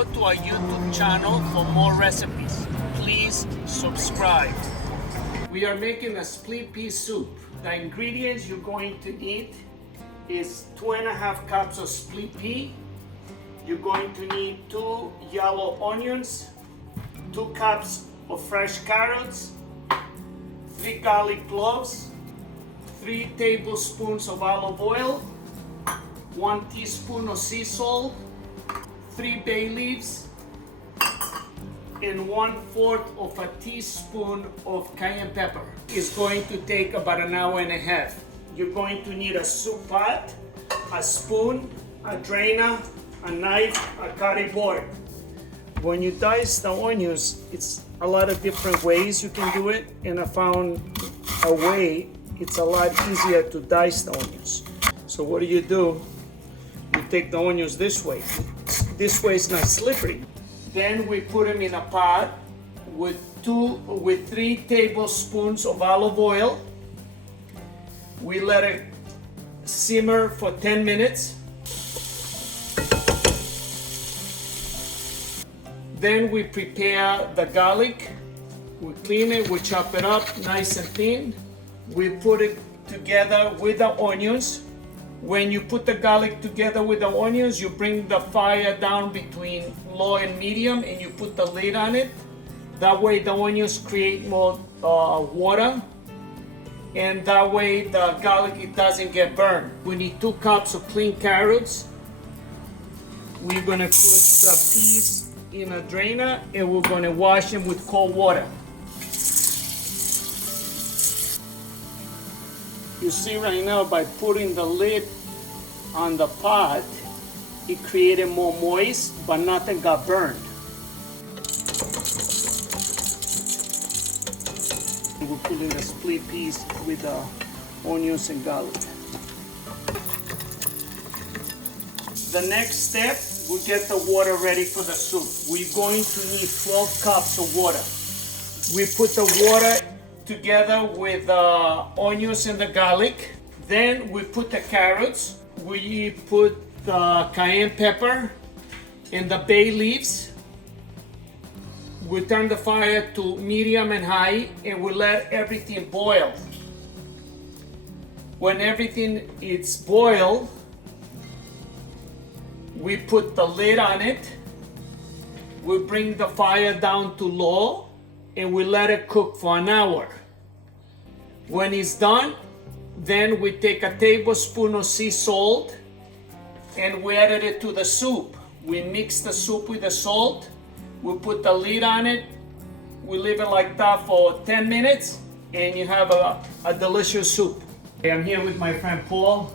go to our YouTube channel for more recipes. Please subscribe. We are making a split pea soup. The ingredients you're going to need is 2.5 cups of split pea. You're going to need 2 yellow onions, 2 cups of fresh carrots, 3 garlic cloves, 3 tablespoons of olive oil, 1 teaspoon of sea salt, 3 bay leaves, and 1/4 of a teaspoon of cayenne pepper. It's going to take about an hour and a half. You're going to need a soup pot, a spoon, a drainer, a knife, a cutting board. When you dice the onions, it's a lot of different ways you can do it, and I found a way it's a lot easier to dice the onions. So what do? You take the onions this way. This way it's not slippery. Then we put them in a pot with 3 tablespoons of olive oil. We let it simmer for 10 minutes. Then we prepare the garlic. We clean it, we chop it up nice and thin. We put it together with the onions. When you put the garlic together with the onions, you bring the fire down between low and medium, and you put the lid on it. That way the onions create more water, and that way the garlic, it doesn't get burned. We need 2 cups of clean carrots. We're gonna put the peas in a drainer, and we're gonna wash them with cold water. You see right now, by putting the lid on the pot, it created more moist, but nothing got burned. We'll put in the split peas with the onions and garlic. The next step, we'll get the water ready for the soup. We're going to need 12 cups of water. We put the water together with the onions and the garlic. Then we put the carrots. We put the cayenne pepper and the bay leaves. We turn the fire to medium and high, and we let everything boil. When everything is boiled, we put the lid on it. We bring the fire down to low, and we let it cook for an hour. When it's done, then we take a tablespoon of sea salt and we add it to the soup. We mix the soup with the salt. We put the lid on it. We leave it like that for 10 minutes, and you have a delicious soup. I'm here with my friend Paul.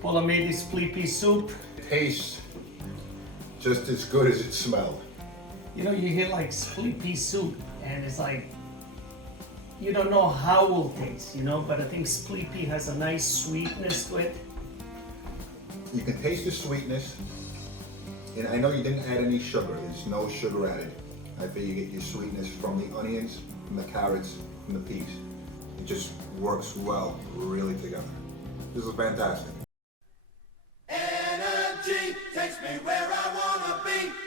Paul made this split pea soup. It tastes just as good as it smelled. You know, you hear like split pea soup, and it's like, you don't know how it will taste, you know, but I think split pea has a nice sweetness to it. You can taste the sweetness, and I know you didn't add any sugar. There's no sugar added. I bet you get your sweetness from the onions, from the carrots, from the peas. It just works well, really together. This is fantastic.